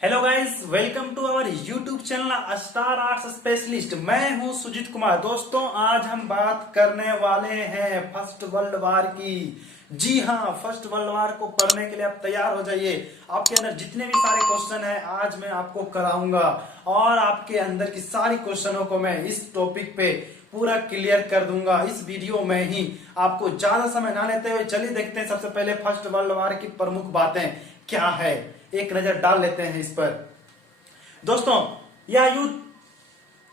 Hello guys, welcome to our YouTube channel Star Arts Specialist. मैं हूं सुजीत कुमार। दोस्तों, आज हम बात करने वाले हैं फर्स्ट वर्ल्ड वार की। जी हां, फर्स्ट वर्ल्ड वार को पढ़ने के लिए आप तैयार हो जाइए। आपके अंदर जितने भी सारे क्वेश्चन हैं आज मैं आपको कराऊंगा और आपके अंदर की सारी क्वेश्चनों को मैं इस टॉपिक पे पूरा क्लियर कर दूंगा इस वीडियो में ही। आपको ज्यादा समय ना लेते हुए चलिए देखते हैं सबसे पहले फर्स्ट वर्ल्ड वार की प्रमुख बातें क्या है, एक नजर डाल लेते हैं इस पर। दोस्तों, यह युद्ध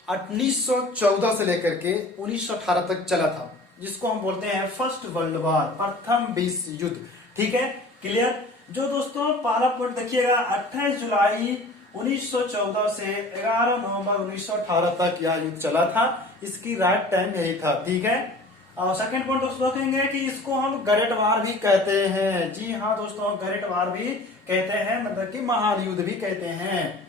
1914 से लेकर के 1918 तक चला था, जिसको हम बोलते हैं फर्स्ट वर्ल्ड वार, प्रथम विश्व युद्ध। ठीक है, क्लियर। जो दोस्तों पहला पॉइंट देखिएगा, 28 जुलाई 1914 से 11 नवंबर 1918 तक यह युद्ध चला था। इसकी राइट टाइम यही था। ठीक है। और सेकेंड पॉइंट दोस्तों कहेंगे कि इसको हम ग्रेट वार भी कहते हैं। जी हाँ दोस्तों, ग्रेट वार भी कहते हैं, मतलब कि महायुद्ध भी कहते हैं।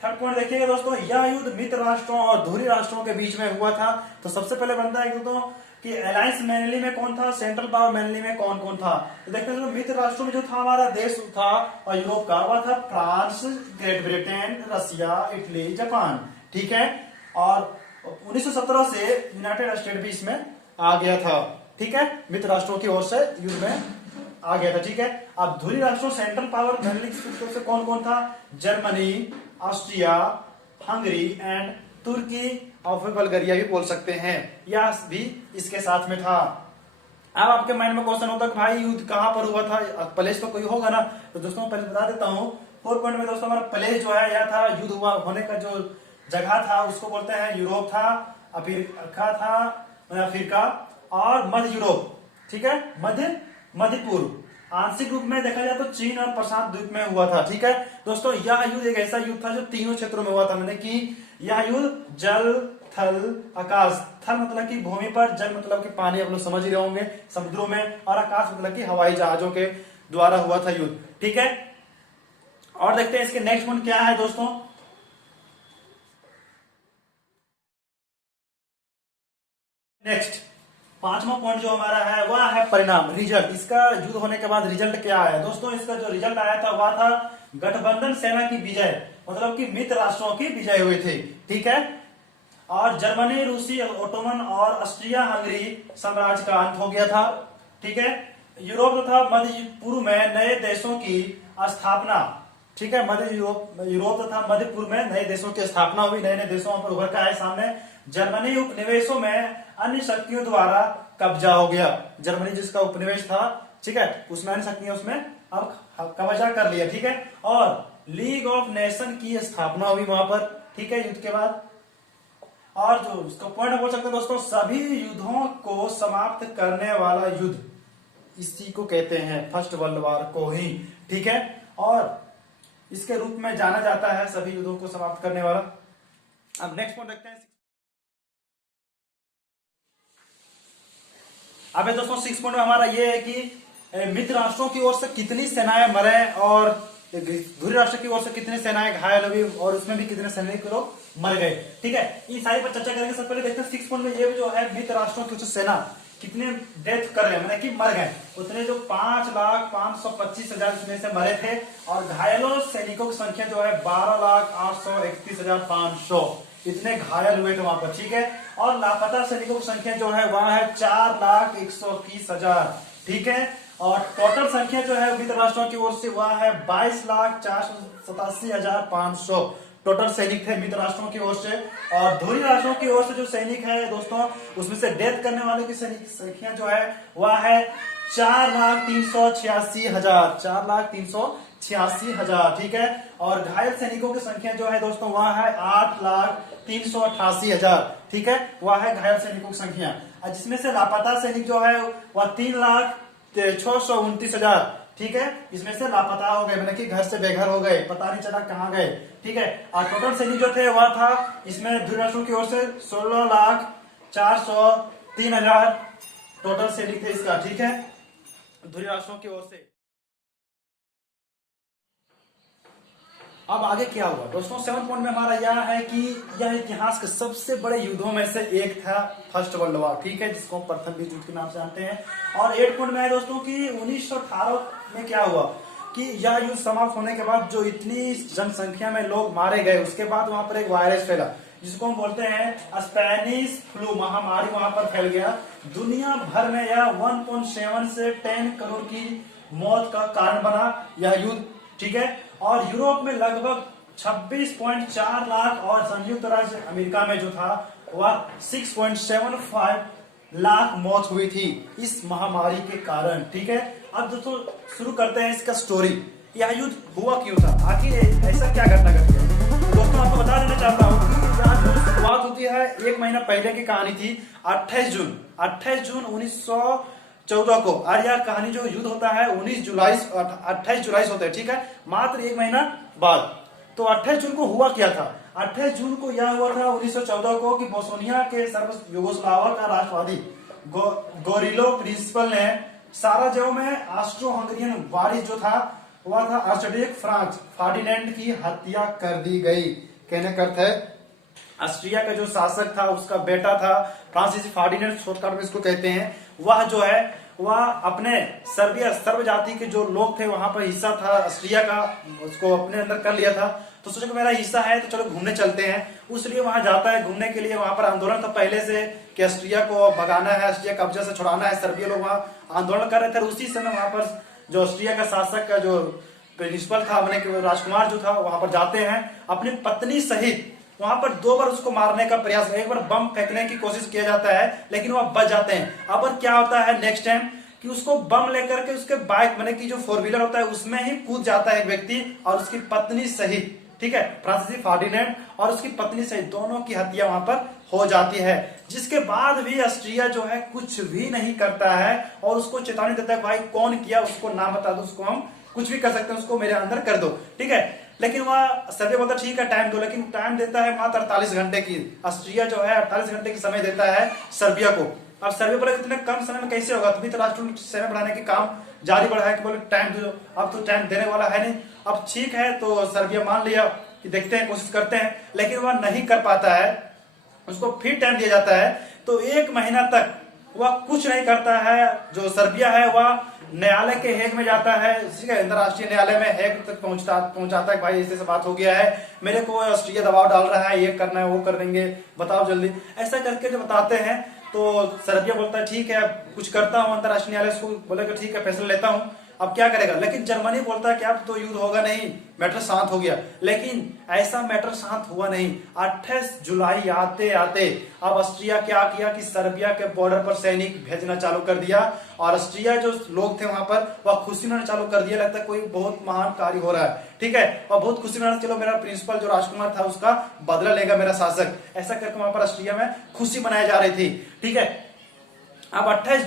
थर्ड पॉइंट देखिएगा दोस्तों, यह युद्ध मित्र राष्ट्रों और धुरी राष्ट्रों के बीच में हुआ था। तो सबसे पहले बनता है दोस्तों कि अलायंस मैनली में कौन था, सेंट्रल पावर मैनली में कौन कौन था। तो देखते हैं मित्र राष्ट्रों में जो था हमारा देश था और यूरोप का, वह था फ्रांस, ग्रेट ब्रिटेन, रसिया, इटली, जापान। ठीक है। और 1917 से यूनाइटेड स्टेट भी इसमें आ गया था। ठीक है, मित्र राष्ट्रों की ओर से युद्ध में आ गया था। ठीक है। अब धुरी राष्ट्रों सेंट्रल पावर मैनली से कौन कौन था, जर्मनी, ऑस्ट्रिया, हंगरी एंड तुर्की और फिर बल्गारिया भी बोल सकते हैं, यह भी इसके साथ में था। अब आपके माइंड में क्वेश्चन होता है कि भाई युद्ध कहां पर हुआ था, प्लेस तो कोई होगा ना। तो दोस्तों पहले बता देता हूं, 4 पॉइंट में दोस्तों हमारा प्लेस जो है यह था, युद्ध हुआ होने का जो जगह था उसको बोलते हैं यूरोप था, अफ्रीका था, अफ्रीका और मध्य यूरोप। ठीक है, मध्य पूर्व। आंशिक रूप में देखा जाए तो चीन और प्रशांत द्वीप में हुआ था। ठीक है दोस्तों, यह युद्ध एक ऐसा युद्ध था जो तीनों क्षेत्रों में हुआ था। मैंने कि यह युद्ध जल, थल, आकाश। थल मतलब कि भूमि पर, जल मतलब कि पानी, आप लोग समझ ही रहे होंगे, समुद्रों में, और आकाश मतलब कि हवाई जहाजों के द्वारा हुआ था युद्ध। ठीक है। और देखते हैं इसके नेक्स्ट पॉइंट क्या है दोस्तों। नेक्स्ट पांचवा पॉइंट जो हमारा है वह है परिणाम, रिजल्ट। इसका युद्ध होने के बाद रिजल्ट क्या आया दोस्तों। इसका जो रिजल्ट आया था वह था गठबंधन सेना की विजय, मतलब कि मित्र राष्ट्रों की विजय हुई थी। ठीक है। और जर्मनी, रूसी, ओटोमन और ऑस्ट्रिया हंगरी साम्राज्य का अंत हो गया था। ठीक है। यूरोप तथा मध्य पूर्व में नए देशों की स्थापना। ठीक है, मध्य यूरोप तथा मध्य पूर्व में नए देशों की स्थापना हुई, नए नए देशों पर उभर का है सामने। जर्मनी उपनिवेशों में अन्य शक्तियों द्वारा कब्जा हो गया। जर्मनी जिसका उपनिवेश था, ठीक है, उसमें अन्य शक्तियां उसमें अब कब्जा कर लिया। ठीक है। और लीग ऑफ नेशन की स्थापना हुई वहां पर। ठीक है, युद्ध के बाद। और जो उसका पॉइंट बोल सकते हैं दोस्तों, सभी युद्धों को समाप्त करने वाला युद्ध, इसी को कहते हैं फर्स्ट वर्ल्ड वार को ही। ठीक है। और इसके रूप में जाना जाता है सभी युद्धों को समाप्त करने वाला। अब नेक्स्ट पॉइंट देखते हैं। अब दोस्तों 6 पॉइंट में हमारा ये है कि मित्र राष्ट्रों की ओर से कितनी सेनाएं मरे और धुरी राष्ट्र की ओर से कितनी सेनाएं घायल हुई और उसमें भी कितने सैनिक लोग मर गए। ठीक है, इन सारी पर चर्चा करेंगे। सबसे पहले देखते हैं 6 पॉइंट में ये जो है मित्र राष्ट्रों की सेना कितने डेथ कर रहे हैं, मतलब कि मर गए। उतने जो 5,525,000 इसमें से मरे थे और घायलों सैनिकों की संख्या जो है 12,831,500 इतने घायल हुए थे वहां पर। ठीक है। और लापता सैनिकों की संख्या जो है वह है 4,121,000। ठीक है। और टोटल संख्या जो है मित्र राष्ट्रों की ओर से वह है 22,487,500 टोटल सैनिक थे मित्र राष्ट्रों की ओर से। और धुरी राष्ट्रों की ओर से जो सैनिक है दोस्तों, उसमें से डेथ करने वालों की सैनिक संख्या जो है वह है 4,386,000 4,386,000। ठीक है। और घायल सैनिकों की संख्या जो है दोस्तों वह है 8,388,000। ठीक है, वह है घायल सैनिकों की संख्या। जिसमें से लापता सैनिक जो है वह 3,629,000। ठीक है, इसमें से लापता हो गए, मतलब कि घर से बेघर हो गए, पता नहीं चला कहां गए। ठीक है। और टोटल सैनिक जो थे वह था इसमें धुरी राष्ट्रों की ओर से 16,403,000 टोटल सैनिक थे इसका। ठीक है, धुरी राष्ट्रों की ओर से। अब आगे क्या हुआ दोस्तों, 7 पॉइंट में हमारा यह है कि यह इतिहास के सबसे बड़े युद्धों में से एक था फर्स्ट वर्ल्ड वॉर। ठीक है, जिसको प्रथम विश्व युद्ध के नाम से जानते हैं। और 8 पॉइंट में है दोस्तों कि 1918 में क्या हुआ, कि यह युद्ध समाप्त होने के बाद जो इतनी जनसंख्या में लोग मारे गए, उसके बाद वहां पर एक वायरस फैला जिसको हम बोलते हैं स्पेनिश फ्लू महामारी, वहां पर फैल गया। दुनिया भर में यह 1.7 से 10 करोड़ की मौत का कारण बना यह युद्ध, ठीक है। और यूरोप में लगभग 26.4 लाख और संयुक्त राज्य अमेरिका में जो था वह 6.75 लाख मौत हुई थी इस महामारी के कारण, ठीक है। अब दोस्तों शुरू करते हैं इसका स्टोरी, यह युद्ध हुआ क्यों था, आखिर ऐसा क्या घटना घटी है। दोस्तों आपको बता देना चाहता हूँ कि शुरुआत होती है 1 महीना पहले की कहानी थी 28 जून 1914 को। और यह कहानी जो युद्ध होता है 28 जुलाई होता है, ठीक है, मात्र 1 महीना बाद। तो 28 जून को हुआ क्या था, 28 जून को यह हुआ था 1914 को कि बोस्निया के सर्व युगोस्लाविया का राष्ट्रवादी गोरिलो प्रिंसिपल ने साराजेवो में ऑस्ट्रो हंगरियन वारिस जो था वह था आर्चड्यूक फ्रांज फर्डिनेंड की हत्या कर दी गई। कहने का अर्थ है ऑस्ट्रिया का जो शासक था उसका बेटा था फ्रांसिस फर्डिनेंड, शॉर्टकट में इसको कहते हैं। वह जो है वह अपने सर्व जाति के जो लोग थे वहां पर हिस्सा था ऑस्ट्रिया का, उसको अपने अंदर कर लिया था। तो सोचा कि मेरा हिस्सा है तो चलो घूमने चलते हैं, उसलिए वहां जाता है घूमने के लिए। वहां पर आंदोलन था पहले से कि ऑस्ट्रिया को भगाना है, ऑस्ट्रिया कब्जा से छुड़ाना है, सर्बिया लोग वहां आंदोलन कर रहे थे। उसी समय वहां पर जो ऑस्ट्रिया का शासक का जो प्रिंसिपल था, अपने राजकुमार जो था वहां पर जाते हैं अपनी पत्नी सहित। वहां पर 2 बार उसको मारने का प्रयास, एक बार बम फेंकने की कोशिश किया जाता है लेकिन वह बच जाते हैं। अब क्या होता है नेक्स्ट टाइम कि उसको बम लेकर के उसके बाइक मैंने की जो 4 व्हीलर होता है उसमें ही कूद जाता है एक व्यक्ति और उसकी पत्नी सहित, ठीक है, फ्रांसिस फर्डिनेंड और उसकी पत्नी सहित दोनों की हत्या वहां पर हो जाती है। जिसके बाद भी ऑस्ट्रिया जो है कुछ भी नहीं करता है और उसको चेतावनी देता है भाई कौन किया उसको नाम बता दो, उसको हम कुछ भी कर सकते हैं, उसको मेरे अंदर कर दो, ठीक है। लेकिन वह सर्बिया बोलता ठीक है टाइम दो, लेकिन टाइम देता है मात्र 48 घंटे की। ऑस्ट्रिया जो है 48 घंटे की समय देता है सर्बिया को। अब सर्बिया बोला इतने कम समय में कैसे होगा, तुम्हें तो राष्ट्र समय बढ़ाने के काम जारी बढ़ा है कि बोले टाइम दो, अब तो टाइम देने वाला है नहीं। अब ठीक है तो सर्बिया मान लिया कि देखते हैं कोशिश करते हैं, लेकिन वह नहीं कर पाता है, उसको फिर टाइम दिया जाता है। तो 1 महीना तक वह कुछ नहीं करता है। जो सर्बिया है वह न्यायालय के हेग में जाता है, ठीक है, अंतरराष्ट्रीय न्यायालय में हेग तक पहुंचाता है भाई ऐसे बात हो गया है, मेरे को ऑस्ट्रिया दबाव डाल रहा है, ये करना है वो कर देंगे, बताओ जल्दी। ऐसा करके जो बताते हैं तो सर्बिया बोलता है ठीक है कुछ करता हूं, अंतरराष्ट्रीय न्यायालय उसको बोलेगा ठीक है फैसला लेता हूं, अब क्या करेगा। लेकिन जर्मनी बोलता है कि अब तो युद्ध होगा नहीं, मैटर शांत हो गया। लेकिन ऐसा मैटर शांत हुआ नहीं। 28 जुलाई आते आते अब ऑस्ट्रिया क्या किया कि सर्बिया के बॉर्डर पर सैनिक भेजना चालू कर दिया और ऑस्ट्रिया जो लोग थे वहां पर वह खुशी मनाना चालू कर दिया, लगता है कोई बहुत महान कार्य हो रहा है, ठीक है, और बहुत खुशी मनाना, चलो मेरा प्रिंसिपल जो राजकुमार था उसका बदला लेगा मेरा शासक। ऐसा करके वहां पर ऑस्ट्रिया में खुशी मनाई जा रही थी, ठीक है। अब 28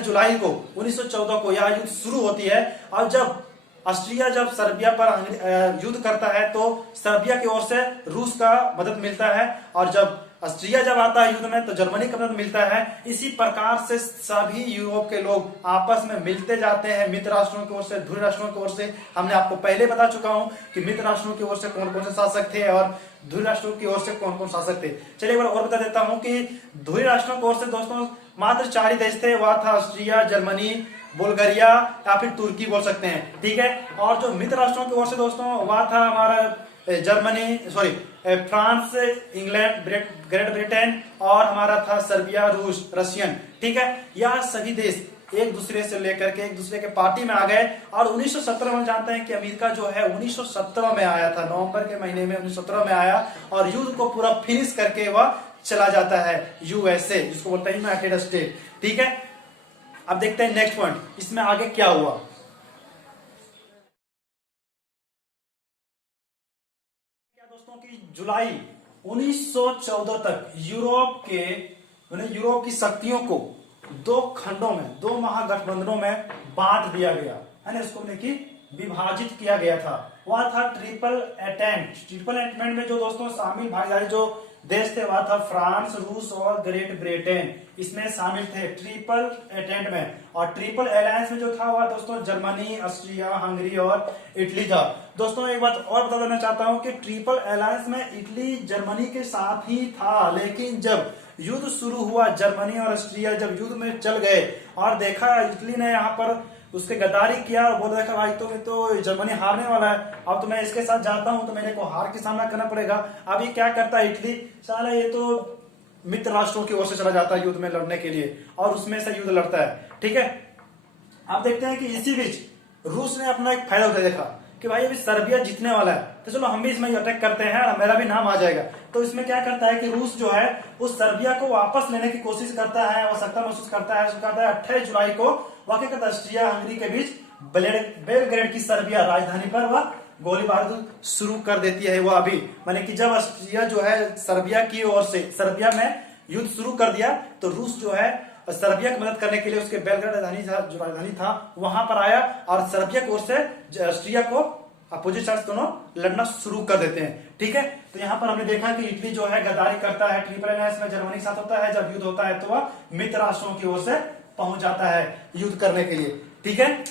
जुलाई को 1914 को यह युद्ध शुरू होती है। और जब ऑस्ट्रिया जब सर्बिया पर युद्ध करता है तो सर्बिया की ओर से रूस का मदद मिलता है और जब ऑस्ट्रिया जब आता है युद्ध में तो जर्मनी का मदद मिलता है। इसी प्रकार से सभी यूरोप के लोग आपस में मिलते जाते हैं, मित्र राष्ट्रों की ओर से, ध्रुव राष्ट्रों की ओर से। हमने आपको पहले बता चुका हूं कि मित्र राष्ट्रों की ओर से कौन कौन से शासक थे और ध्रुव राष्ट्रों की ओर से कौन कौन शासक थे। चलिए एक बार और बता देता हूं कि ध्रुव राष्ट्रों की ओर से दोस्तों मात्र 4 ही देश थे, वह था ऑस्ट्रिया, जर्मनी, बुल्गारिया या फिर तुर्की बोल सकते हैं, ठीक है। और जो मित्र राष्ट्रों की ओर से दोस्तों वह था हमारा फ्रांस, इंग्लैंड, ग्रेट ब्रिटेन और हमारा था सर्बिया, रूस, रशियन, ठीक है। यह सभी देश एक दूसरे से लेकर के एक दूसरे के पार्टी में आ गए। और 1917 में जानते हैं कि अमेरिका जो है 1917 में आया था, नवंबर के महीने में 1917 में आया और युद्ध को पूरा फिनिश करके वह चला जाता है यूएसए, जिसको बोलते हैं यूनाइटेड स्टेट, ठीक है। अब देखते हैं नेक्स्ट पॉइंट, इसमें आगे क्या हुआ। क्या दोस्तों की जुलाई 1914 तक यूरोप की शक्तियों को 2 खंडों में, 2 महागठबंधनों में बांट दिया गया है ना, इसको विभाजित किया गया था। वह था ट्रिपल एंटेंट में जो दोस्तों शामिल भागीदारी जो देश थे वह था फ्रांस, रूस और ग्रेट ब्रिटेन, इसमें शामिल थे ट्रिपल एंटेंट में। और ट्रिपल अलायंस में जो था वह दोस्तों जर्मनी, ऑस्ट्रिया, हंगरी और इटली था। दोस्तों एक बात और बता देना चाहता हूं कि ट्रिपल अलायंस में इटली जर्मनी के साथ ही था, लेकिन जब युद्ध शुरू हुआ, जर्मनी और ऑस्ट्रिया जब युद्ध में चल गए और देखा इटली ने यहाँ पर उसके गद्दारी किया और बोल देखा भाई तो जर्मनी हारने वाला है, अब तो मैं इसके साथ जाता हूं तो मेरे को हार का सामना करना पड़ेगा। अब ये क्या करता है इटली, साला ये तो मित्र राष्ट्रों की ओर से चला जाता है युद्ध में लड़ने के लिए और उसमें से युद्ध लड़ता है। ठीक है, आप देखते हैं कि इसी बीच रूस ने अपना एक फायदा उठा देखा कि भाई अभी सर्बिया जीतने वाला है तो चलो हम भी इसमें अटैक करते हैं और मेरा भी नाम आ जाएगा। तो इसमें क्या करता है कि रूस जो है उस सर्बिया को वापस लेने की कोशिश करता है, आवश्यकता महसूस करता है। 28 जुलाई को वाकई का ऑस्ट्रिया हंगरी के बीच बेलग्रेड की सर्बिया राजधानी पर वह गोली बारूद शुरू कर देती है। वो अभी माने कि जब ऑस्ट्रिया जो है सर्बिया की ओर से सर्बिया में युद्ध शुरू कर दिया तो रूस जो है सर्बिया की मदद करने के लिए उसके बेलग्रेड जो राजधानी था वहां पर आया और सर्बिया की ओर से ऑस्ट्रिया को अपोजिट साइड दोनों लड़ना शुरू कर देते हैं। ठीक है, तो यहाँ पर हमने देखा कि इटली जो है गद्दारी करता है, ट्रिपल अलायंस में जर्मनी के साथ होता है, जब युद्ध होता है तो वह मित्र राष्ट्रों की ओर से पहुंच जाता है युद्ध करने के लिए। ठीक है,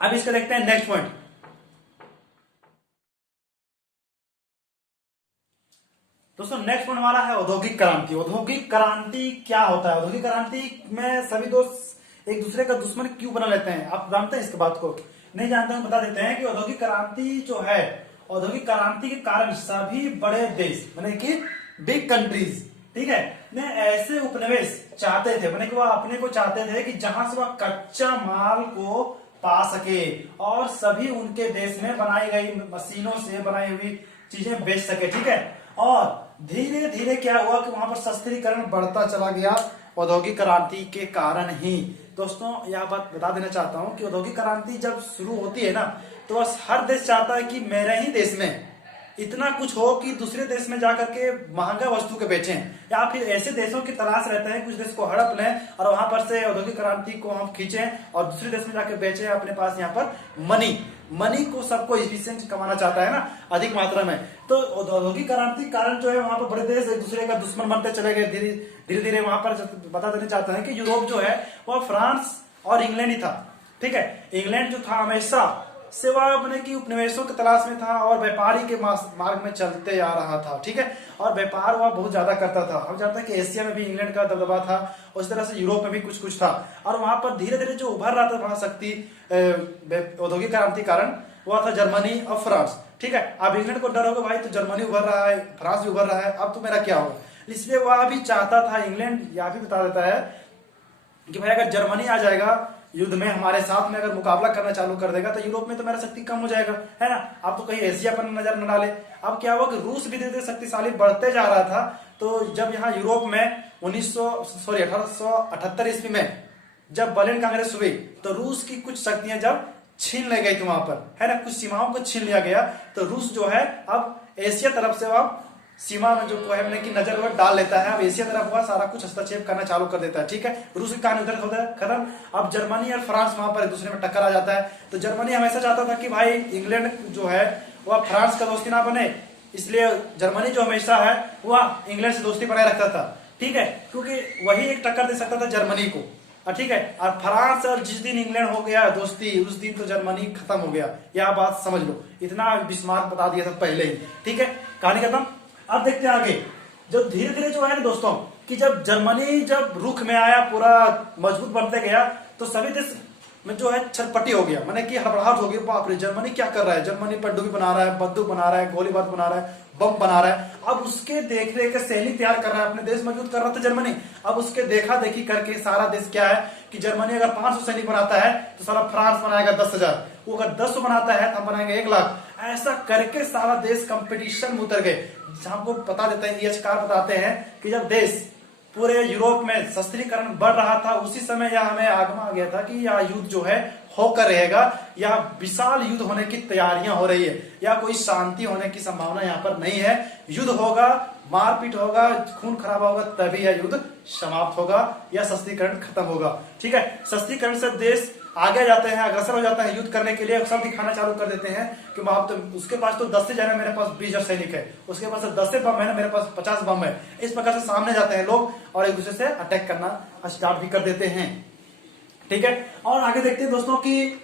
अब इसका देखते हैं नेक्स्ट पॉइंट। दोस्तों नेक्स्ट पॉइंट हमारा है औद्योगिक क्रांति। औद्योगिक क्रांति क्या होता है? औद्योगिक क्रांति में सभी दोस्त एक दूसरे का दुश्मन क्यों बना लेते हैं? आप जानते हैं इसके बात को? नहीं जानते हैं, बता देते हैं कि औद्योगिक क्रांति जो है, औद्योगिक क्रांति के कारण सभी बड़े देश माने कि बिग कंट्रीज, ठीक है, ने ऐसे उपनिवेश चाहते थे, माने कि वह अपने को चाहते थे कि जहां से वह कच्चा माल को पा सके और सभी उनके देश में बनाई गई मशीनों से बनाई हुई चीजें बेच सके। ठीक है, और धीरे धीरे क्या हुआ कि वहां पर शस्त्रीकरण बढ़ता चला गया औद्योगिक क्रांति के कारण ही। दोस्तों यह बात बता देना चाहता हूं कि औद्योगिक क्रांति जब शुरू होती है ना तो बस हर देश चाहता है कि मेरे ही देश में इतना कुछ हो कि दूसरे देश में जाकर के महंगा वस्तु के बेचें, या फिर ऐसे देशों की तलाश रहते हैं कुछ देश को हड़प लें और वहां पर से औद्योगिक क्रांति को हम खींचें और दूसरे देश में जाकर बेचें अपने पास यहाँ पर मनी को सबको इफिशिएंट कमाना चाहता है ना अधिक मात्रा में। तो औद्योगिक क्रांति कारण जो है वहां पर बड़े देश एक दूसरे का दुश्मन बनते चले गए। धीरे धीरे वहां पर बता देना चाहते हैं कि यूरोप जो है वह फ्रांस और इंग्लैंड ही था। ठीक है, इंग्लैंड जो था हमेशा सेवा अपने की उपनिवेशों की तलाश में था और व्यापारी के मार्ग में चलते आ रहा था। ठीक है, और व्यापार वह बहुत ज्यादा करता था। हम जानते हैं कि एशिया में भी इंग्लैंड का दबदबा था, उस तरह से यूरोप में भी कुछ कुछ था और वहां पर धीरे धीरे जो उभर रहा था महाशक्ति औद्योगिक क्रांति कारण वह था जर्मनी और फ्रांस। ठीक है, अब इंग्लैंड को डर होगा भाई तो जर्मनी उभर रहा है, फ्रांस भी उभर रहा है, अब तो मेरा क्या होगा, इसलिए वह भी चाहता था। इंग्लैंड यह भी बता देता है कि भाई अगर जर्मनी आ जाएगा युद्ध में हमारे साथ में अगर मुकाबला करना चालू कर देगा तो यूरोप में तो मेरा शक्ति कम हो जाएगा, है ना। अब तो कहीं एशिया पर नजर न डाले। अब क्या हुआ कि रूस भी धीरे धीरे शक्तिशाली बढ़ते जा रहा था। तो जब यहाँ यूरोप में 1878 ईस्वी में जब बर्लिन कांग्रेस हुई तो रूस की कुछ शक्तियां जब छीन ली गई थी वहां पर, है ना, कुछ सीमाओं को छीन लिया गया। तो रूस जो है अब एशिया तरफ से अब सीमा में जो है की नजर वो डाल लेता है। अब एशिया तरफ हुआ सारा कुछ हस्तक्षेप करना चालू कर देता है। ठीक है, रूस की कहानी उधर होता है खत्म। अब जर्मनी और फ्रांस वहां पर एक दूसरे में टक्कर आ जाता है। तो जर्मनी हमेशा चाहता था कि भाई इंग्लैंड जो है वह फ्रांस का दोस्ती ना बने, इसलिए जर्मनी जो हमेशा है वह इंग्लैंड से दोस्ती बनाए रखता था। ठीक है, क्योंकि वही एक टक्कर दे सकता था जर्मनी को। ठीक है, और फ्रांस और जिस दिन इंग्लैंड हो गया दोस्ती उस दिन तो जर्मनी खत्म हो गया। यह बात समझ लो, इतना बिस्मार्क बता दिया था पहले ही। ठीक है, कहानी खत्म। अब देखते हैं आगे। जब धीरे धीरे जो है ना दोस्तों कि जब जर्मनी जब रुख में आया, पूरा मजबूत बनते गया तो सभी देश में जो है छटपटी हो गया, माने कि हड़बड़ाहट हो गई। बाप रे, जर्मनी क्या कर रहा है, जर्मनी पनडुब्बी बना रहा है, बंदूक बना रहा है, गोलीबार बना रहा है, बम बना रहा है। अब उसके देख रेख सैनिक तैयार कर रहा है, अपने देश मजबूत कर रहा था जर्मनी। अब उसके देखा देखी करके सारा देश क्या है कि जर्मनी अगर 500 सैनिक बनाता है तो सारा फ्रांस बनाएगा 10,000, वो अगर 10 बनाता है तो हम बनाएंगे 1 लाख। ऐसा करके सारा देश कंपटीशन में उतर गए। हमको बता देते हैं इतिहासकार बताते हैं कि जब देश पूरे यूरोप में शस्त्रीकरण बढ़ रहा था उसी समय यह हमें आगमा आ गया था कि यह युद्ध जो है होकर रहेगा, यह विशाल युद्ध होने की तैयारियां हो रही है, या कोई शांति होने की संभावना यहाँ पर नहीं है। युद्ध होगा, मारपीट होगा, खून खराबा होगा, तभी यह युद्ध समाप्त होगा या शस्त्रीकरण खत्म होगा। ठीक है, शस्त्रीकरण से देश आगे जाते हैं, अग्रसर हो जाते हैं युद्ध करने के लिए, सब दिखाना चालू कर देते हैं कि तो उसके पास तो 10 से ज्यादा, मेरे पास 20 सैनिक है, उसके पास 10 से बम है ना, मेरे पास 50 बम है। इस प्रकार से सामने जाते हैं लोग और एक दूसरे से अटैक करना स्टार्ट भी कर देते हैं। ठीक है, और आगे देखते हैं दोस्तों कि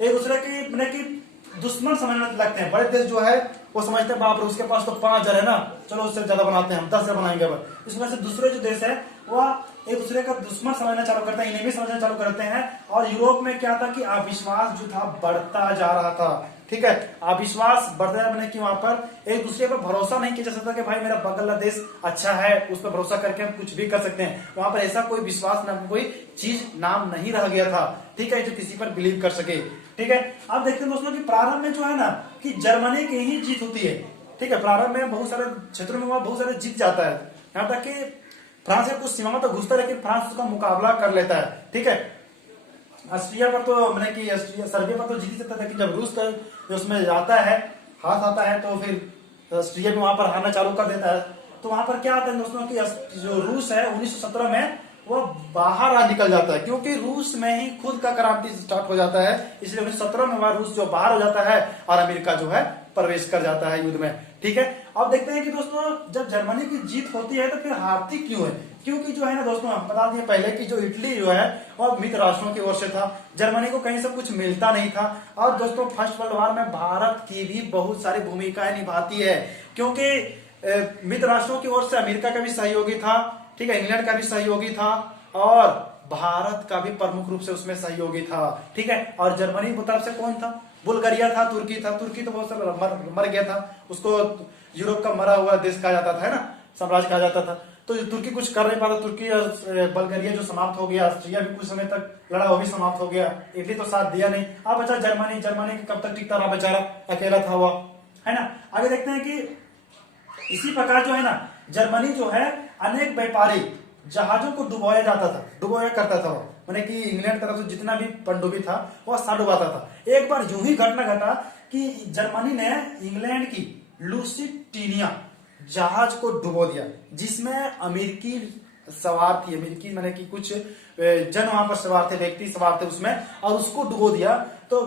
एक दूसरे की दुश्मन समझने लगते हैं। बड़े देश जो है वो समझते हैं बाप रे उसके पास तो 5,000 है ना, चलो उससे ज्यादा बनाते हैं, हम 10,000 बनाएंगे। इस वजह से दूसरे जो देश है वह एक दूसरे का दुश्मन समझना चालू करते हैं, इनेमी समझना चालू करते हैं। और यूरोप में क्या था कि अविश्वास जो था बढ़ता जा रहा था। ठीक है, अविश्वास बढ़ता जा रहा कि वहां पर एक दूसरे पर भरोसा नहीं किया जा सकता कि भाई मेरा बगल वाला देश अच्छा है, उस पर भरोसा करके हम कुछ भी कर सकते हैं। वहां पर ऐसा कोई विश्वास नाम कोई चीज नाम नहीं रह गया था। ठीक है, जो किसी पर बिलीव कर सके। ठीक है, अब देखते हैं दोस्तों कि प्रारंभ में जो है ना कि जर्मनी की ही जीत होती है। ठीक है, प्रारंभ में बहुत सारे क्षेत्रों में वह बहुत सारे जीत जाता है, यहाँ तक कि फ्रांस के कुछ सीमाओं तक घुसता है, लेकिन फ्रांस उसका मुकाबला कर लेता है। ठीक है, ऑस्ट्रिया पर तो मैंने कि सर्बिया पर तो जीत ही सकता था, लेकिन जब रूस का उसमें जाता है, हाथ आता है, तो फिर ऑस्ट्रिया भी वहां पर हारना चालू कर देता है। तो वहां पर क्या आता है दोस्तों कि जो रूस है 1917 में वो बाहर आ निकल जाता है, क्योंकि रूस में ही खुद का क्रांति स्टार्ट हो जाता है। इसलिए 1917 में वह रूस जो बाहर हो जाता है और अमेरिका जो है प्रवेश कर जाता है युद्ध में। ठीक है, अब देखते हैं कि दोस्तों जब जर्मनी की जीत होती है तो फिर हारती क्यों है? क्योंकि जो है ना दोस्तों, हम बता दिए पहले कि जो इटली जो है वह मित्र राष्ट्रों की ओर से था, जर्मनी को कहीं से कुछ मिलता नहीं था। और दोस्तों फर्स्ट वर्ल्ड वॉर में भारत की भी बहुत सारी भूमिकाएं निभाती है, क्योंकि मित्र राष्ट्रों की ओर से अमेरिका का भी सहयोगी था। ठीक है, इंग्लैंड का भी सहयोगी था और भारत का भी प्रमुख रूप से उसमें सहयोगी था। ठीक है, और जर्मनी की तरफ से कौन था? बुल्गारिया था, तुर्की था। तुर्की तो बहुत सारा मर गया था, उसको यूरोप का मरा हुआ देश कहा जाता था, है ना, साम्राज्य कहा जाता था। तो तुर्की कुछ कर नहीं पाता, तुर्की और बुल्गारिया जो समाप्त हो गया, ऑस्ट्रिया भी कुछ समय तक लड़ा, वो भी समाप्त हो गया। इटली तो साथ दिया नहीं। अब बचा जर्मनी। जर्मनी कब तक टिकता रहा बेचारा, अकेला था वो, है ना। आगे देखते हैं कि इसी प्रकार जो है ना जर्मनी जो है अनेक व्यापारी जहाजों को डुबोया जाता था, डुबोया करता था वो, माने कि इंग्लैंड तरफ से जितना भी पनडुब्बी था वह सा डुबाता था। एक बार यूं ही घटना घटा कि जर्मनी ने इंग्लैंड की लुसिटीनिया जहाज को डुबो दिया, जिसमें अमेरिकी सवार थी। अमेरिकी माने कि कुछ जन वहां पर सवार थे, व्यक्ति सवार थे उसमें, और उसको डुबो दिया। तो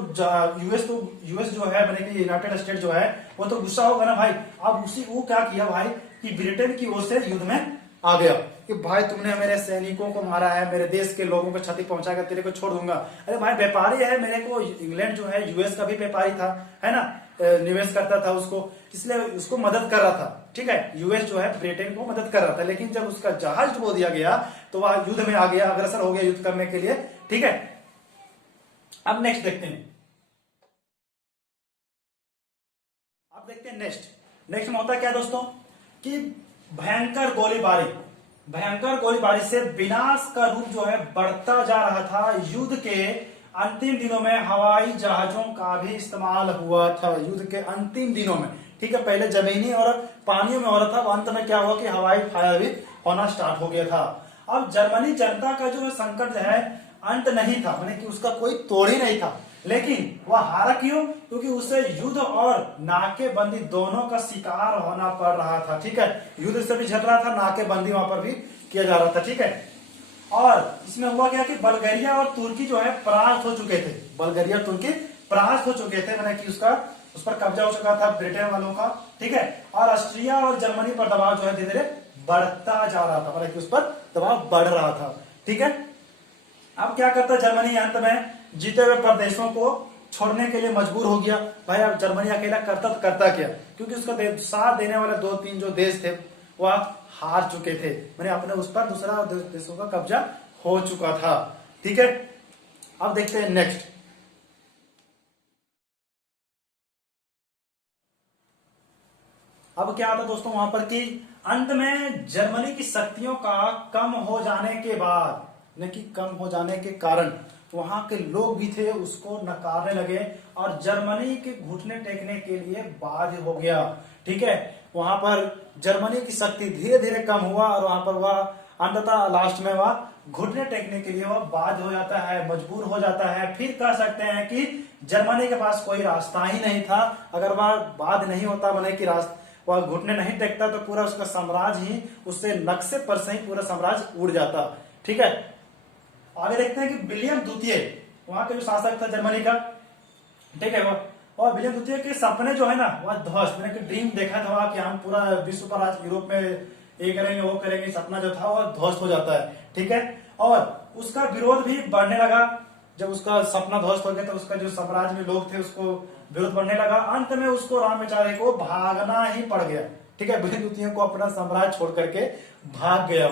यूएस जो है माने कि यूनाइटेड स्टेट जो है वो तो गुस्सा होगा ना भाई। अब उसी वो क्या किया भाई कि ब्रिटेन की ओर से युद्ध में आ गया कि भाई तुमने मेरे सैनिकों को मारा है, मेरे देश के लोगों को क्षति पहुंचाकर तेरे को छोड़ दूंगा। अरे भाई व्यापारी है, मेरे को इंग्लैंड जो है यूएस का भी व्यापारी था, है ना, निवेश करता था उसको, इसलिए उसको मदद कर रहा था। ठीक है, यूएस जो है ब्रिटेन को मदद कर रहा था, लेकिन जब उसका जहाज डुबो दिया गया तो वह युद्ध में आ गया, अग्रसर हो गया युद्ध करने के लिए। ठीक है, अब नेक्स्ट देखते हैं। अब देखते हैं नेक्स्ट में होता क्या दोस्तों कि भयंकर गोलीबारी से विनाश का रूप जो है बढ़ता जा रहा था। युद्ध के अंतिम दिनों में हवाई जहाजों का भी इस्तेमाल हुआ था, युद्ध के अंतिम दिनों में। ठीक है, पहले जमीनी और पानियों में हो रहा था, अंत में क्या हुआ कि हवाई फायर भी होना स्टार्ट हो गया था। अब जर्मनी जनता का जो संकट है अंत नहीं था, माने कि उसका कोई तोड़ ही नहीं था, लेकिन वह हारा क्यों? क्योंकि उसे युद्ध और नाकेबंदी दोनों का शिकार होना पड़ रहा था। ठीक है, युद्ध से भी झड़ रहा था, नाकेबंदी वहां पर भी किया जा रहा था। ठीक है, और इसमें हुआ क्या कि बल्गारिया और तुर्की जो है परास्त हो चुके थे। बल्गारिया और तुर्की परास्त हो चुके थे, मैंने कि उस पर कब्जा हो चुका था ब्रिटेन वालों का। ठीक है, और ऑस्ट्रिया और जर्मनी पर दबाव जो है धीरे धीरे बढ़ता जा रहा था, मतलब कि उस पर दबाव बढ़ रहा था। ठीक है, अब क्या करता जर्मनी अंत में जीते हुए प्रदेशों को छोड़ने के लिए मजबूर हो गया। भाई अब जर्मनी अकेला करता तो करता क्या, क्योंकि उसका साथ देने वाले 2-3 जो देश थे वह हार चुके थे, मैंने अपने उस पर दूसरा देशों का कब्जा हो चुका था। ठीक है, अब देखते हैं नेक्स्ट। अब क्या आता दोस्तों वहां पर कि अंत में जर्मनी की शक्तियों का कम हो जाने के बाद, कम हो जाने के कारण वहां के लोग भी थे उसको नकारने लगे और जर्मनी के घुटने टेकने के लिए बाध्य हो गया। ठीक है, वहां पर जर्मनी की शक्ति धीरे धीरे कम हुआ और वहां पर वह अंततः लास्ट में वह घुटने टेकने के लिए वह बाध्य हो जाता है, मजबूर हो जाता है। फिर कह सकते हैं कि जर्मनी के पास कोई रास्ता ही नहीं था। अगर वह बाध्य नहीं होता, माने कि वह घुटने नहीं टेकता, तो पूरा उसका साम्राज्य ही उससे नक्शे पर से ही पूरा साम्राज्य उड़ जाता। ठीक है, आगे देखते हैं कि विलियम द्वितीय वहां के जो शासक था जर्मनी का, ठीक है, और विलियम द्वितीय के सपने जो है ना वह ध्वस्त, मैंने ड्रीम देखा था कि हम पूरा विश्व पर आज यूरोप में ये करेंगे वो करेंगे, सपना जो था वह ध्वस्त हो जाता है। ठीक है, और उसका विरोध भी बढ़ने लगा। जब उसका सपना ध्वस्त हो गया तो उसका जो साम्राज्य में लोग थे उसको विरोध बढ़ने लगा। अंत में उसको राम बेचारे को भागना ही पड़ गया। ठीक है, विलियम द्वितीय को अपना साम्राज्य छोड़ करके भाग गया।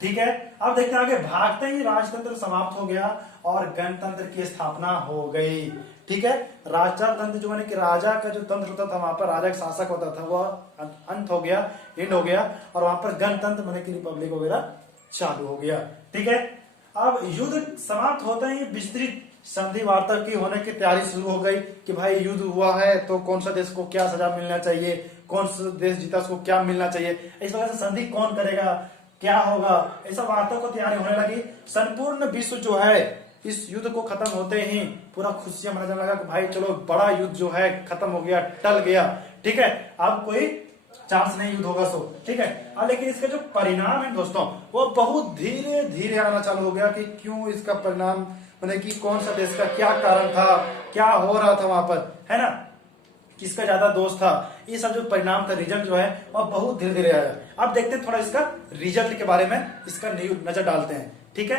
ठीक है। अब देखते हैं आगे, भागते ही राजतंत्र समाप्त हो गया और गणतंत्र की स्थापना हो गई। ठीक है, राजा तंत्र जो माने कि राजा का जो तंत्र होता था, वहां पर राजा का शासक होता था, वो अंत हो गया, एंड हो गया, और वहां पर गणतंत्र माने कि रिपब्लिक वगैरह चालू हो गया। ठीक है, अब युद्ध समाप्त होते ही विस्तृत संधि वार्ता की होने की तैयारी शुरू हो गई कि भाई युद्ध हुआ है तो कौन सा देश को क्या सजा मिलना चाहिए, कौन सा देश जीता उसको क्या मिलना चाहिए, इस वजह से संधि कौन करेगा, क्या होगा, ऐसा वार्ता को तैयारी होने लगी। संपूर्ण विश्व जो है इस युद्ध को खत्म होते ही पूरा खुशियां मनाने लगा कि भाई चलो बड़ा युद्ध जो है खत्म हो गया, टल गया। ठीक है, अब कोई चांस नहीं युद्ध होगा सो। ठीक है, लेकिन इसका जो परिणाम है दोस्तों वो बहुत धीरे धीरे आना चालू हो गया कि क्यों इसका परिणाम, माने कि कौन सा देश का क्या कारण था, क्या हो रहा था वहां पर, है ना, किसका ज्यादा दोष था, ये सब जो परिणाम था, रिजल्ट जो है वह बहुत धीरे धीरे आया। अब देखते हैं थोड़ा इसका रिजल्ट के बारे में, इसका नजर डालते हैं। ठीक है,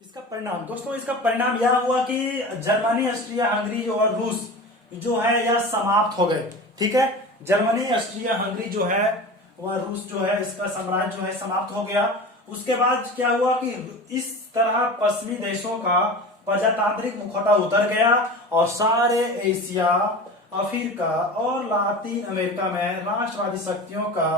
इसका परिणाम दोस्तों, इसका परिणाम यह हुआ कि जर्मनी, ऑस्ट्रिया हंगरी और रूस जो है यह समाप्त हो गए। ठीक है, जर्मनी, ऑस्ट्रिया हंगरी जो है वह रूस जो है इसका साम्राज्य जो है समाप्त हो गया। उसके बाद क्या हुआ कि इस तरह पश्चिमी देशों का प्रजातांत्रिक मुखौटा उतर गया और सारे एशिया, अफ्रीका और लातिन अमेरिका में राष्ट्रवादी शक्तियों का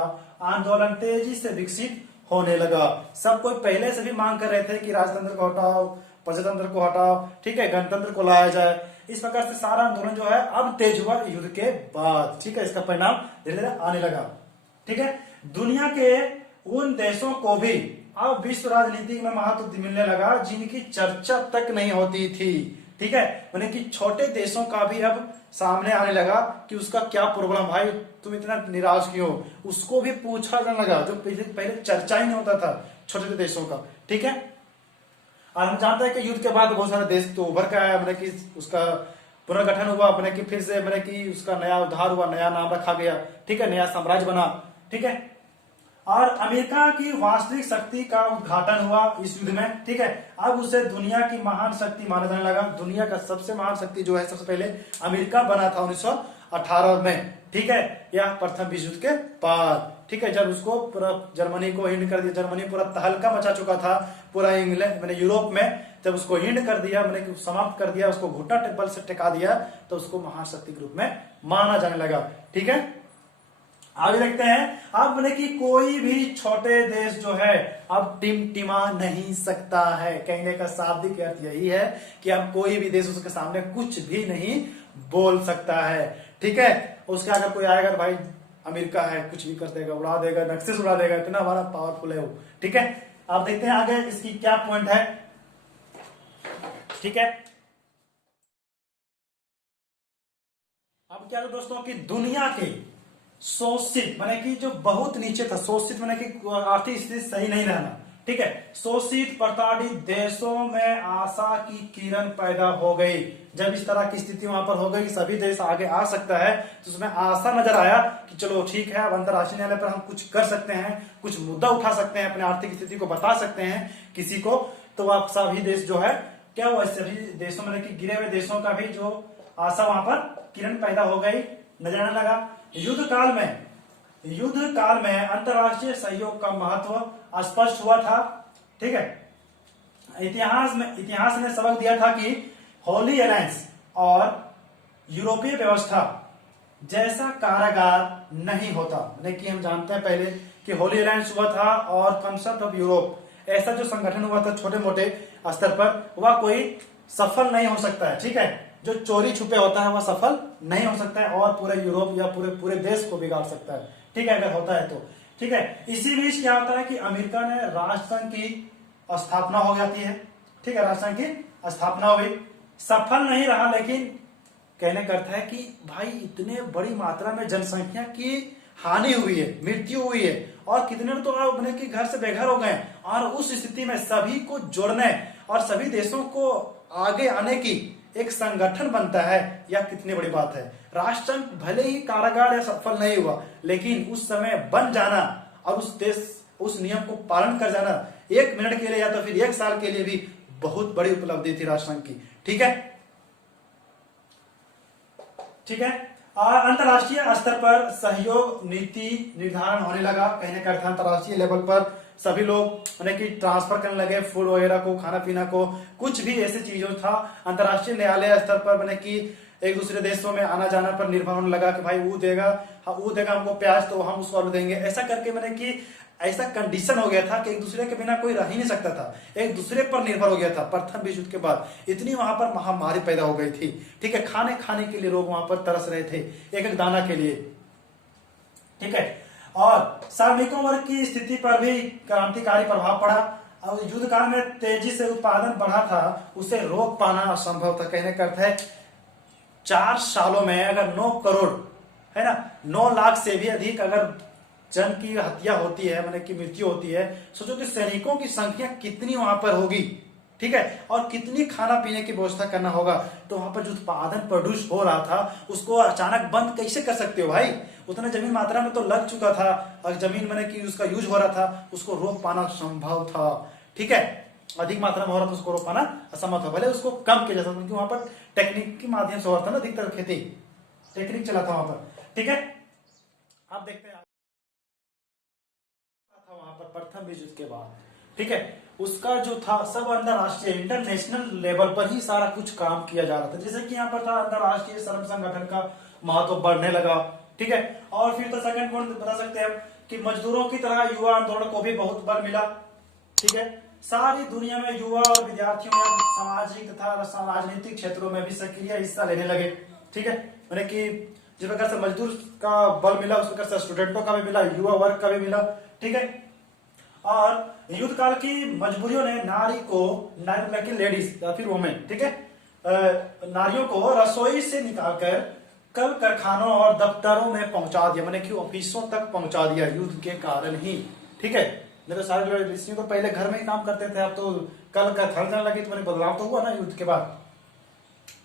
आंदोलन तेजी से विकसित होने लगा। सब कोई पहले से भी मांग कर रहे थे कि राजतंत्र को हटाओ, प्रजातंत्र को हटाओ, ठीक है, गणतंत्र को लाया जाए। इस प्रकार से सारा आंदोलन जो है अब तेज हुआ युद्ध के बाद। ठीक है, इसका परिणाम धीरे धीरे आने लगा। ठीक है, दुनिया के उन देशों को भी अब विश्व राजनीति में महत्व मिलने लगा जिनकी चर्चा तक नहीं होती थी। ठीक है, माने कि छोटे देशों का भी अब सामने आने लगा कि उसका क्या प्रॉब्लम, भाई तुम इतना निराश क्यों, उसको भी पूछा जाने लगा, जो पहले चर्चा ही नहीं होता था छोटे छोटे देशों का। ठीक है, और हम जानते हैं कि युद्ध के बाद बहुत सारे देश तो उभर के आया, मैंने कि उसका पुनर्गठन हुआ, मैंने कि फिर से मैंने कि उसका नया उद्धार हुआ, नया नाम रखा गया। ठीक है, नया साम्राज्य बना। ठीक है, और अमेरिका की वास्तविक शक्ति का उद्घाटन हुआ इस युद्ध में। ठीक है, अब उसे दुनिया की महान शक्ति माना जाने लगा। दुनिया का सबसे महान शक्ति जो है सबसे पहले अमेरिका बना था 1918 में। ठीक है, यह प्रथम विश्व युद्ध के बाद। ठीक है, जब उसको पूरा जर्मनी को हिंड कर दिया, जर्मनी पूरा तहलका मचा चुका था पूरा इंग्लैंड मैंने यूरोप में, जब उसको हिंड कर दिया, मैंने समाप्त कर दिया, उसको घुटना टेबल से टिका दिया, तो उसको महाशक्ति के रूप में माना जाने लगा। ठीक है, आगे देखते हैं। अब मैंने कि कोई भी छोटे देश जो है अब टिमटिमा नहीं सकता है। कहने का शाब्दिक अर्थ यही है कि अब कोई भी देश उसके सामने कुछ भी नहीं बोल सकता है। ठीक है, उसके अगर कोई आएगा तो भाई अमेरिका है, कुछ भी कर देगा, उड़ा देगा, नक्शे से उड़ा देगा, इतना हमारा पावरफुल है वो। ठीक है, आप देखते हैं आगे इसकी क्या पॉइंट है। ठीक है, अब क्या दोस्तों कि दुनिया के शोषित माने कि जो बहुत नीचे था, शोषित माने कि आर्थिक स्थिति सही नहीं रहना। ठीक है, शोषित प्रताड़ित देशों में आशा की किरण पैदा हो गई। जब इस तरह की स्थिति वहां पर हो गई कि सभी देश आगे आ सकता है, तो उसमें आशा नजर आया कि चलो ठीक है, अब अंतर्राष्ट्रीय न्यायालय पर हम कुछ कर सकते हैं, कुछ मुद्दा उठा सकते हैं, अपने आर्थिक स्थिति को बता सकते हैं किसी को। तो आप सभी देश जो है क्या हुआ, सभी देशों में कि गिरे हुए देशों का भी जो आशा वहां पर किरण पैदा हो गई, नजर आने लगा। युद्ध काल में अंतरराष्ट्रीय सहयोग का महत्व स्पष्ट हुआ था। ठीक है, इतिहास ने सबक दिया था कि होली अलायंस और यूरोपीय व्यवस्था जैसा कारागार नहीं होता। कि हम जानते हैं पहले कि होली अलायंस हुआ था और कंसेप्ट ऑफ यूरोप, ऐसा जो संगठन हुआ था छोटे मोटे स्तर पर, वह कोई सफल नहीं हो सकता है। ठीक है, जो चोरी छुपे होता है वह सफल नहीं हो सकता है और पूरे यूरोप या पूरे देश को बिगाड़ सकता है। ठीक है, अगर होता है तो। ठीक है, इसी बीच क्या होता है कि अमेरिका ने राष्ट्रसंघ की स्थापना हो जाती है। ठीक है, राष्ट्रसंघ की स्थापना हुई, सफल नहीं रहा, लेकिन कहने का अर्थ है कि भाई इतने बड़ी मात्रा में जनसंख्या की हानि हुई है, मृत्यु हुई है, और कितने तो अपने के घर से बेघर हो गए, और उस स्थिति में सभी को जोड़ने और सभी देशों को आगे आने की एक संगठन बनता है, यह कितनी बड़ी बात है। राष्ट्रसंघ भले ही कारागार या सफल नहीं हुआ, लेकिन उस समय बन जाना और उस नियम को पालन कर जाना 1 मिनट के लिए या तो फिर 1 साल के लिए भी बहुत बड़ी उपलब्धि थी राष्ट्रसंघ की। ठीक है, ठीक है, अंतरराष्ट्रीय स्तर पर सहयोग नीति निर्धारण होने लगा। कहने का अर्थ अंतरराष्ट्रीय लेवल पर सभी लोग माने कि ट्रांसफर करने लगे फूड वगैरह को, खाना पीना को, कुछ भी ऐसी चीजों था अंतरराष्ट्रीय न्यायालय स्तर पर माने कि एक दूसरे देशों में आना जाना पर निर्भर होने लगा कि भाई वो देगा हमको प्याज तो हम उसको देंगे। ऐसा करके माने कि ऐसा कंडीशन हो गया था कि एक दूसरे के बिना कोई रह ही नहीं सकता था, एक दूसरे पर निर्भर हो गया था। प्रथम विश्व युद्ध के बाद इतनी वहां पर महामारी पैदा हो गई थी, ठीक है। खाने के लिए लोग वहां पर तरस रहे थे, एक एक दाना के लिए, ठीक है। और श्रमिकों वर्ग की स्थिति पर भी क्रांतिकारी प्रभाव पड़ा। और युद्ध काल में तेजी से उत्पादन बढ़ा था, उसे रोक पाना असंभव था। कहने का अर्थ है 4 सालों में अगर 9 करोड़ है ना, 9 लाख से भी अधिक अगर जन की हत्या होती है, माने की मृत्यु होती है, सोचो कि सैनिकों की संख्या कितनी वहां पर होगी, ठीक है। और कितनी खाना पीने की व्यवस्था करना होगा। तो वहां पर जो उत्पादन प्रोड्यूस हो रहा था उसको अचानक बंद कैसे कर सकते हो भाई? उतना जमीन मात्रा में तो लग चुका था और जमीन माने कि उसका यूज हो रहा था, उसको रोक पाना संभव था, ठीक है। अधिक मात्रा में हो रहा था, उसको रोक पाना असंभव था। भले उसको कम किया जा सकता, क्योंकि वहां पर टेक्निक के माध्यम से हो रहा था ना, अधिकतर खेती टेक्निक चला था वहां पर, ठीक है। आप देखते हैं वहां पर प्रथम विश्व युद्ध के बाद, ठीक है, उसका जो था सब अंतरराष्ट्रीय इंटरनेशनल लेवल पर ही सारा कुछ काम किया जा रहा था। जैसे कि यहाँ पर था अंतरराष्ट्रीय श्रम संगठन का महत्व बढ़ने लगा, ठीक है। और फिर तो सेकंड पॉइंट बता सकते हैं कि मजदूरों की तरह युवा आंदोलन को भी बहुत बल मिला, ठीक है। सारी दुनिया में युवा और विद्यार्थियों ने सामाजिक तथा राजनीतिक क्षेत्रों में भी सक्रिय हिस्सा लेने लगे, ठीक है। मैंने कि जिस प्रकार से मजदूर का बल मिला उस प्रकार से स्टूडेंटों का भी मिला, युवा वर्ग का भी मिला, ठीक है। और युद्ध काल की मजबूरियों ने नारी को, लेडीज या फिर वुमेन, ठीक है, नारियों को रसोई से निकालकर कल कारखानों और दफ्तरों में पहुंचा दिया, मैंने कि ऑफिसों तक पहुंचा दिया युद्ध के कारण ही, ठीक है। नहीं तो सारे लोग तो पहले घर में ही काम करते थे, अब तो कल कारखाने जाने लगे, तो मैंने बदलाव तो हुआ ना युद्ध के बाद,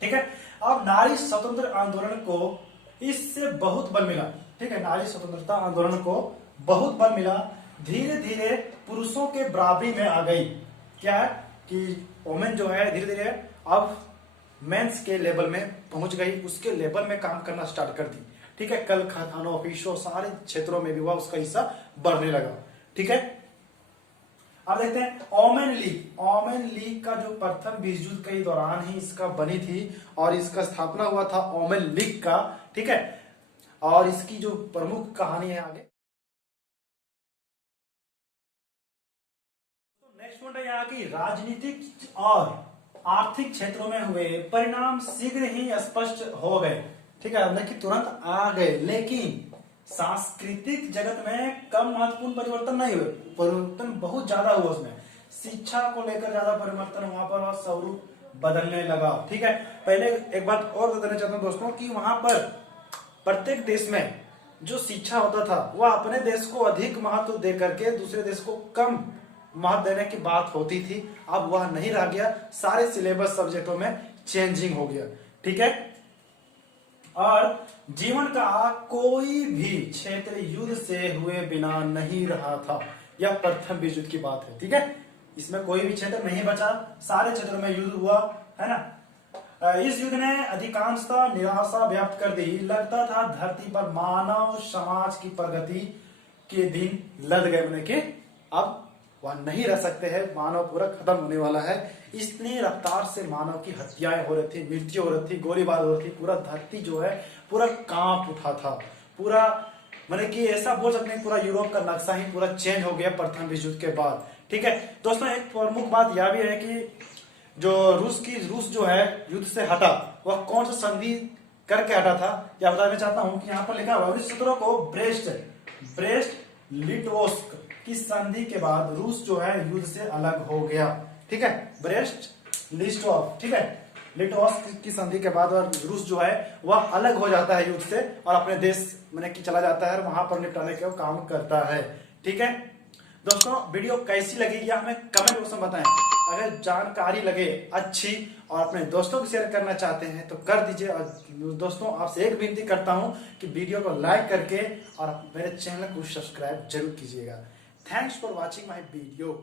ठीक है। अब नारी स्वतंत्र आंदोलन को इससे बहुत बल मिला, ठीक है। नारी स्वतंत्रता आंदोलन को बहुत बल मिला, धीरे धीरे पुरुषों के बराबरी में आ गई। क्या है कि वोमेन जो है धीरे धीरे अब मेंस के लेवल में पहुंच गई, उसके लेवल में काम करना स्टार्ट कर दी, ठीक है। कल कारखानों, ऑफिसों, सारे क्षेत्रों में भी हुआ, उसका हिस्सा बढ़ने लगा, ठीक है। अब देखते हैं ओमेन लीग। ओमेन लीग का जो प्रथम विश्व युद्ध के दौरान ही इसका बनी थी और इसका स्थापना हुआ था ओमेन लीग का, ठीक है। और इसकी जो प्रमुख कहानी है आगे नेक्स्ट पॉइंट है यहाँ की राजनीतिक और आर्थिक क्षेत्रों में हुए परिणाम शीघ्र ही स्पष्ट हो गए, ठीक है। न कि तुरंत आ गए, लेकिन सांस्कृतिक जगत में कम महत्वपूर्ण परिवर्तन नहीं हुए, परिवर्तन बहुत ज्यादा हुआ उसमें। शिक्षा को लेकर ज्यादा परिवर्तन वहां पर स्वरूप बदलने लगा, ठीक है। पहले एक बात और बताना चाहता हूँ दोस्तों कि वहां पर प्रत्येक देश में जो शिक्षा होता था वह अपने देश को अधिक महत्व दे करके दूसरे देश को कम महत्व देने की बात होती थी। अब वह नहीं रह गया, सारे सिलेबस सब्जेक्टों में चेंजिंग हो गया, ठीक है। और जीवन का कोई भी क्षेत्र युद्ध से हुए बिना नहीं रहा था। यह प्रथम विश्व युद्ध की बात है, ठीक है। इसमें कोई भी क्षेत्र नहीं बचा, सारे क्षेत्रों में युद्ध हुआ, है ना। इस युद्ध ने अधिकांशतः निराशा व्याप्त कर दी। लगता था धरती पर मानव समाज की प्रगति के दिन लद गए, मैंने कि अब वह नहीं रह सकते हैं, मानव पूरा खत्म होने वाला है। इतनी रफ्तार से मानव की हत्याएं हो रही थी, मृत्यु हो रही थी, गोलीबार हो रही थी, पूरा धरती जो है पूरा कांप उठा था, पूरा मैंने कि ऐसा बोल सकते हैं पूरा यूरोप का नक्शा ही पूरा चेंज हो गया प्रथम विश्व युद्ध के बाद, ठीक है। दोस्तों एक प्रमुख बात यह भी है कि जो रूस जो है युद्ध से हटा, वह कौन सा संधि करके हटा था यह बताना चाहता हूं कि यहाँ पर लिखा हुआ 1917 को ब्रेस्ट लिटोस्क की संधि के बाद रूस जो है युद्ध से अलग हो गया, ठीक है। ब्रेस्ट लिटोस्क, ठीक है, लिटोस्क की संधि के बाद और रूस जो है वह अलग हो जाता है युद्ध से और अपने देश मैंने कि चला जाता है और वहां पर निपटाने का काम करता है, ठीक है। दोस्तों वीडियो कैसी लगी या हमें कमेंट बॉक्स में बताएं। अगर जानकारी लगे अच्छी और अपने दोस्तों को शेयर करना चाहते हैं तो कर दीजिए। और दोस्तों आपसे एक विनती करता हूं कि वीडियो को लाइक करके और मेरे चैनल को सब्सक्राइब जरूर कीजिएगा। Thanks for watching my video.